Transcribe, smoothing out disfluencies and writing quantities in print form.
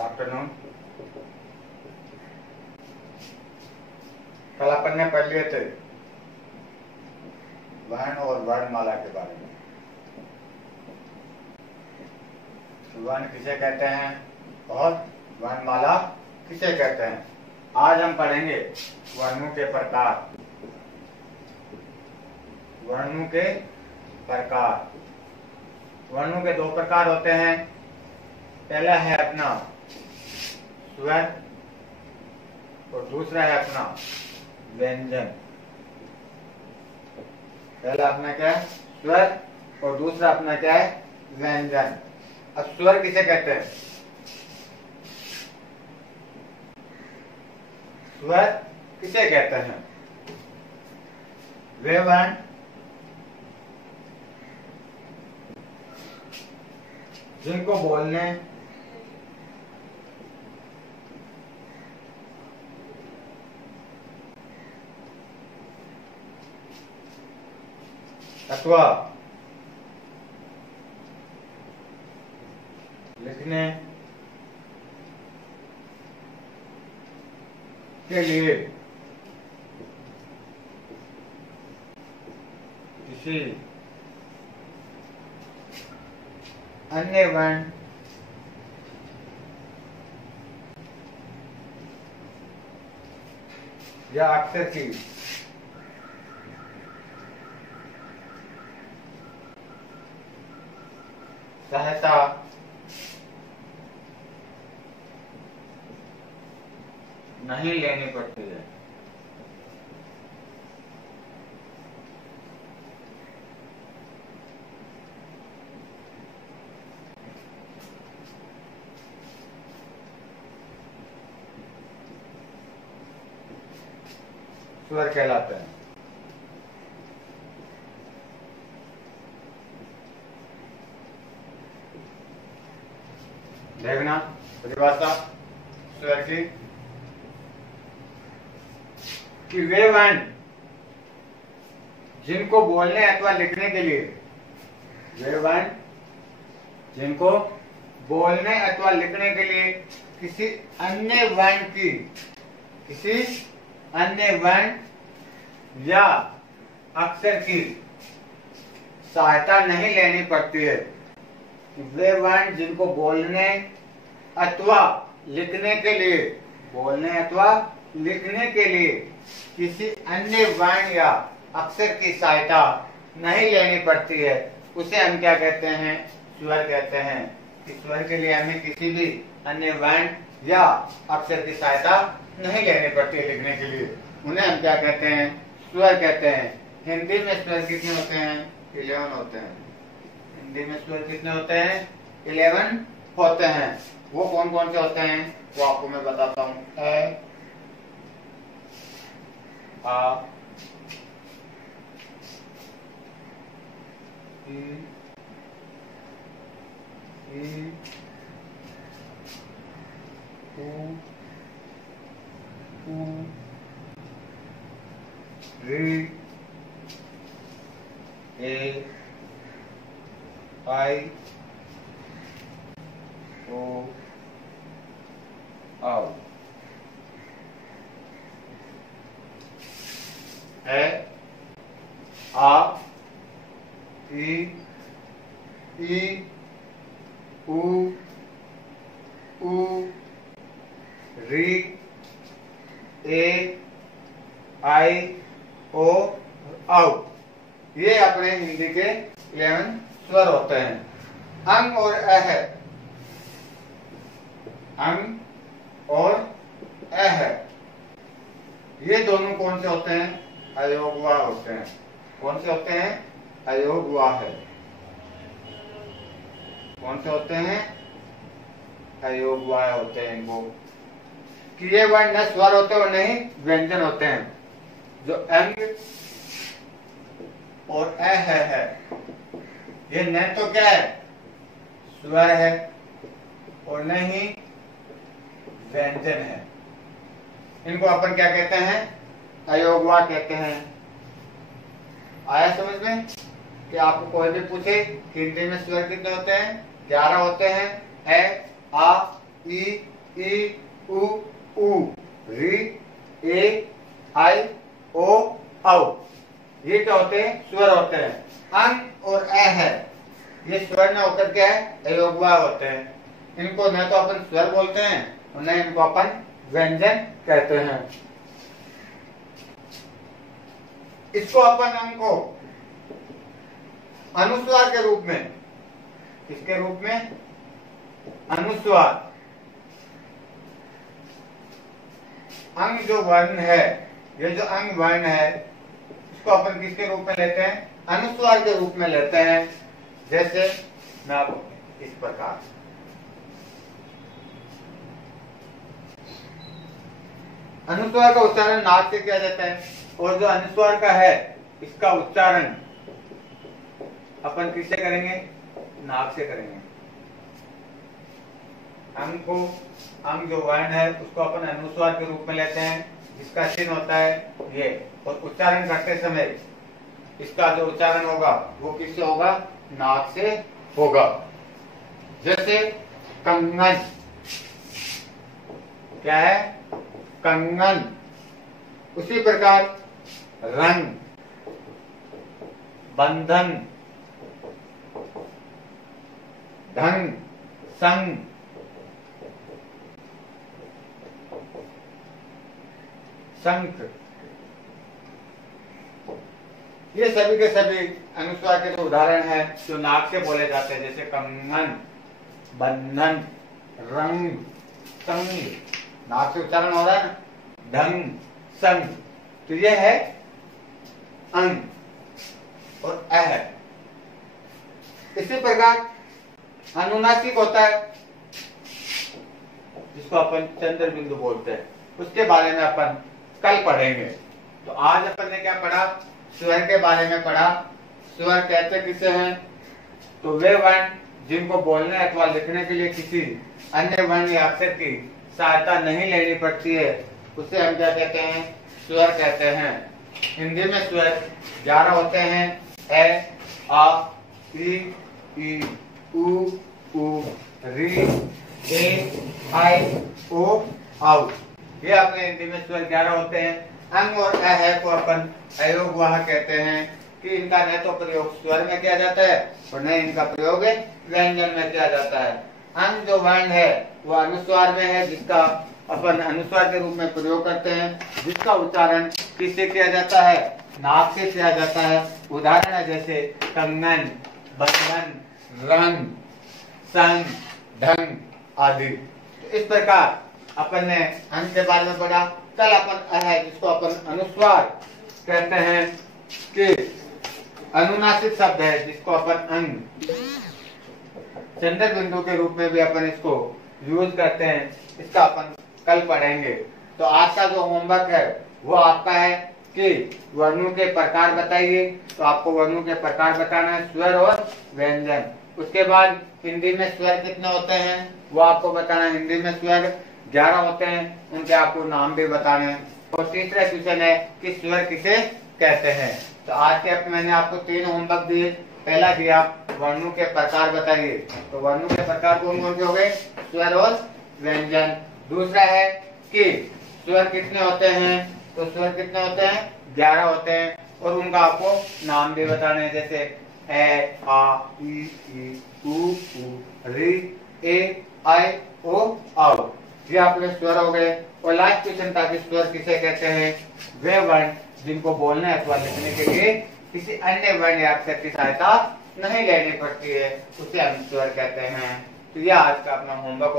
Afternoon. कल अपन ने पढ़ लिए थे वर्ण और वर्णमाला के बारे में। वर्ण किसे कहते हैं और वर्णमाला किसे कहते हैं। आज हम पढ़ेंगे वर्णों के प्रकार। वर्णों के प्रकार। वर्णों के दो प्रकार होते हैं। पहला है अपना स्वर और दूसरा है अपना व्यंजन। पहला अपना क्या है स्वर और दूसरा अपना क्या है व्यंजन। अब स्वर किसे कहते हैं। स्वर किसे कहते हैं। वे वर्ण जिनको बोलने अथवा लिखने के लिए किसी अन्य वर्ण या अक्षर की सहायता नहीं लेनी पड़ती है। स्वर कहलाते हैं। देखना परिभाषा स्वर की कि वे वर्ण जिनको बोलने अथवा लिखने के लिए, वे वर्ण जिनको बोलने अथवा लिखने के लिए किसी अन्य वर्ण की, किसी अन्य वर्ण या अक्षर की सहायता नहीं लेनी पड़ती है। वे वर्ण जिनको बोलने अथवा लिखने के लिए, बोलने अथवा लिखने के लिए किसी अन्य वर्ण या अक्षर की सहायता नहीं लेनी पड़ती है, उसे हम क्या कहते हैं स्वर कहते हैं। कि स्वर के लिए हमें किसी भी अन्य वर्ण या अक्षर की सहायता नहीं लेनी पड़ती है लिखने के लिए, उन्हें हम क्या कहते हैं स्वर कहते हैं। हिंदी में स्वर कितने होते हैं 11 होते हैं। हिंदी में स्वर कितने होते हैं 11 होते हैं। वो कौन कौन से होते हैं वो आपको मैं बताता हूँ। ए, आ, ई, ऊ, री, ए, आई, ओ, आओ। है आ, ई, ऊ, री, ए, आई, ओ, औ। ये अपने हिंदी के 11 स्वर होते हैं। अंग और अह, अंग और अह, ये दोनों कौन से होते हैं अयोगवाह होते हैं। कौन से होते हैं अयोगवाह है। कौन से होते हैं अयोगवाह होते हैं वो कि ये वर्ण न स्वर होते और नहीं व्यंजन होते हैं। जो अंग और अह है ये न तो क्या है स्वर है और न ही व्यंजन है। इनको अपन क्या कहते हैं अयोगवाह कहते हैं। आया समझ में। कि आपको कोई भी पूछे कि हिंदी में स्वर कितने होते हैं, 11 होते हैं। ए, आ, ई, उ, री, ए, आई, ओ, औ। ये क्या होते हैं, स्वर होते हैं। अंग और ए है, ये स्वर न होकर क्या है, अयोगवाह होते हैं। इनको न तो अपन स्वर बोलते हैं और न इनको अपन व्यंजन कहते हैं। इसको अपन अंग को अनुस्वार के रूप में, किसके रूप में, अनुस्वार। अंग जो वर्ण है, ये जो अंग वर्ण है, इसको अपन किसके रूप में लेते हैं, अनुस्वार के रूप में लेते हैं। जैसे मैं आपको इस प्रकार, अनुस्वार का उच्चारण नाक से किया जाता है और जो अनुस्वार का है इसका उच्चारण अपन किससे करेंगे, नाक से करेंगे। अंग को, अंग जो वर्ण है उसको अपन अनुस्वार के रूप में लेते हैं, जिसका चिन्ह होता है ये, और उच्चारण करते समय इसका जो उच्चारण होगा वो किससे होगा, नाक से होगा। जैसे कंगन, क्या है, कंगन। उसी प्रकार रंग, बंधन, ढंग, संग, शंख, ये सभी के सभी अनुस्वार के जो उदाहरण है जो नाक से बोले जाते हैं। जैसे कंगन, बंधन, रंग, संग, नाक से उच्चारण हो रहा है ना, ढंग, संग। तो यह है अंग और अ है। इसी प्रकार अनुनासिक होता है, जिसको अपन चंद्र बिंदु बोलते हैं, उसके बारे में अपन कल पढ़ेंगे। तो आज अपन ने क्या पढ़ा, स्वर के बारे में पढ़ा। स्वर कहते किसे हैं, तो वे वर्ण जिनको बोलने अथवा लिखने के लिए किसी अन्य वर्ण या अक्षर की सहायता नहीं लेनी पड़ती है, उसे हम क्या कहते हैं, स्वर कहते हैं। हिंदी में स्वर 11 होते हैं। ए, आ, ई, उ, री, ए, आई, ओ, औ। ये अपने हिंदी में स्वर 11 होते हैं। अंग और अ है को अपन अयोगवाह कहते हैं कि इनका न तो प्रयोग स्वर में किया जाता है और न इनका प्रयोग व्यंजन में किया जाता है। अंग जो वर्ण है वो अनुस्वार में है, जिसका अपन अनुस्वार के रूप में प्रयोग करते हैं, जिसका उच्चारण किससे किया जाता है, नाक से किया जाता है। उदाहरण है जैसे कंगन, बंधन, रंग, संग, ढंग आदि। तो इस प्रकार अपन ने अंग के बारे में पढ़ा। कल अपन है जिसको अपन अनुस्वार कहते हैं कि अनुनासिक शब्द है, जिसको अपन अंग, चंद्र बिंदु के रूप में भी अपन इसको यूज करते हैं, इसका अपन कल पढ़ेंगे। तो आज का जो होमवर्क है वो आपका है कि वर्णों के प्रकार बताइए। तो आपको वर्णों के प्रकार बताना है, स्वर और व्यंजन। उसके बाद हिंदी में स्वर कितने होते हैं वो आपको बताना है। हिंदी में स्वर 11 होते हैं, उनके आपको नाम भी बताने हैं। और तीसरा क्वेश्चन है कि स्वर किसे कहते हैं। तो आज के मैंने आपको 3 होमवर्क दिए। पहला दिया वर्णों के प्रकार बताइए, तो वर्णों के प्रकार कौन कौन से हो गए, स्वर और व्यंजन। दूसरा है कि स्वर कितने होते हैं, तो स्वर कितने होते हैं, 11 होते हैं, और उनका आपको नाम भी बताने हैं। जैसे ए, आ, ई, उ, री, ए, आई, ओ, औ। ये आपके स्वर हो गए। और लास्ट क्वेश्चन था कि स्वर किसे कहते हैं, वे वर्ण जिनको बोलने अथवा लिखने के लिए किसी अन्य वर्ण या अक्षर की सहायता नहीं लेनी पड़ती है, उसे हम स्वर कहते हैं। तो यह आज का अपना होमवर्क